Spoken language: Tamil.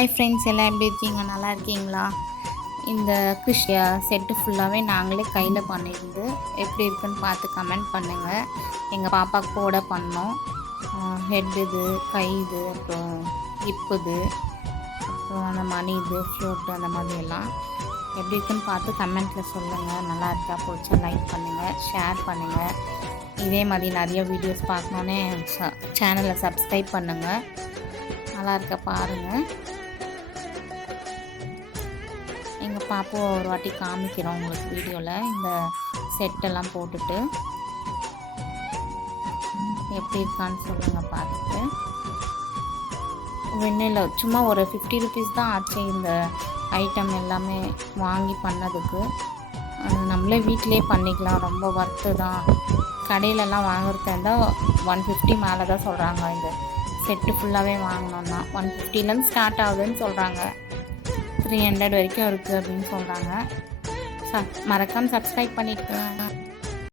ஹாய் ஃப்ரெண்ட்ஸ், எல்லாம் எப்படி இருக்கீங்க? நல்லா இருக்கீங்களா? இந்த கிருஷ்யா செட்டு ஃபுல்லாகவே நாங்களே கையில் பண்ணியிருந்து எப்படி இருக்குன்னு பார்த்து கமெண்ட் பண்ணுங்கள். எங்கள் பாப்பாவுக்கு போட பண்ணோம். ஹெட் இது, கை இது, அப்புறம் இப்புது, அப்புறம் அந்த மணி இது, ஃப்ளூட், அந்த மாதிரியெல்லாம் எப்படி இருக்குன்னு பார்த்து கமெண்ட்டில் சொல்லுங்கள். நல்லா இருக்கா? பிடிச்சா லைக் பண்ணுங்கள், ஷேர் பண்ணுங்கள். இதே மாதிரி நிறைய வீடியோஸ் பார்க்கணுன்னே சேனலை சப்ஸ்கிரைப் பண்ணுங்கள். நல்லா இருக்க பாருங்கள். எங்கள் பாப்பாவை ஒரு வாட்டி காமிக்கிறோம் உங்களுக்கு வீடியோவில். இந்த செட்டெல்லாம் போட்டுட்டு எப்படி இருக்கான்னு சொல்லுங்கள் பார்த்துட்டு. வெண்ணில சும்மா ஒரு 50 ருபீஸ் தான் ஆச்சு இந்த ஐட்டம் எல்லாமே வாங்கி பண்ணதுக்கு. நம்மளே வீட்டிலே பண்ணிக்கலாம், ரொம்ப ஒர்த்து தான். கடையிலலாம் வாங்குறதா இருந்தால் 150 மேலே தான் சொல்கிறாங்க. இந்த செட்டு ஃபுல்லாகவே வாங்கினோன்னா 150லேருந்து ஸ்டார்ட் ஆகுதுன்னு சொல்கிறாங்க. 300 வரைக்கும் இருக்குது அப்படின்னு சொல்கிறாங்க. மறக்காமல் சப்ஸ்கிரைப் பண்ணிவிட்டு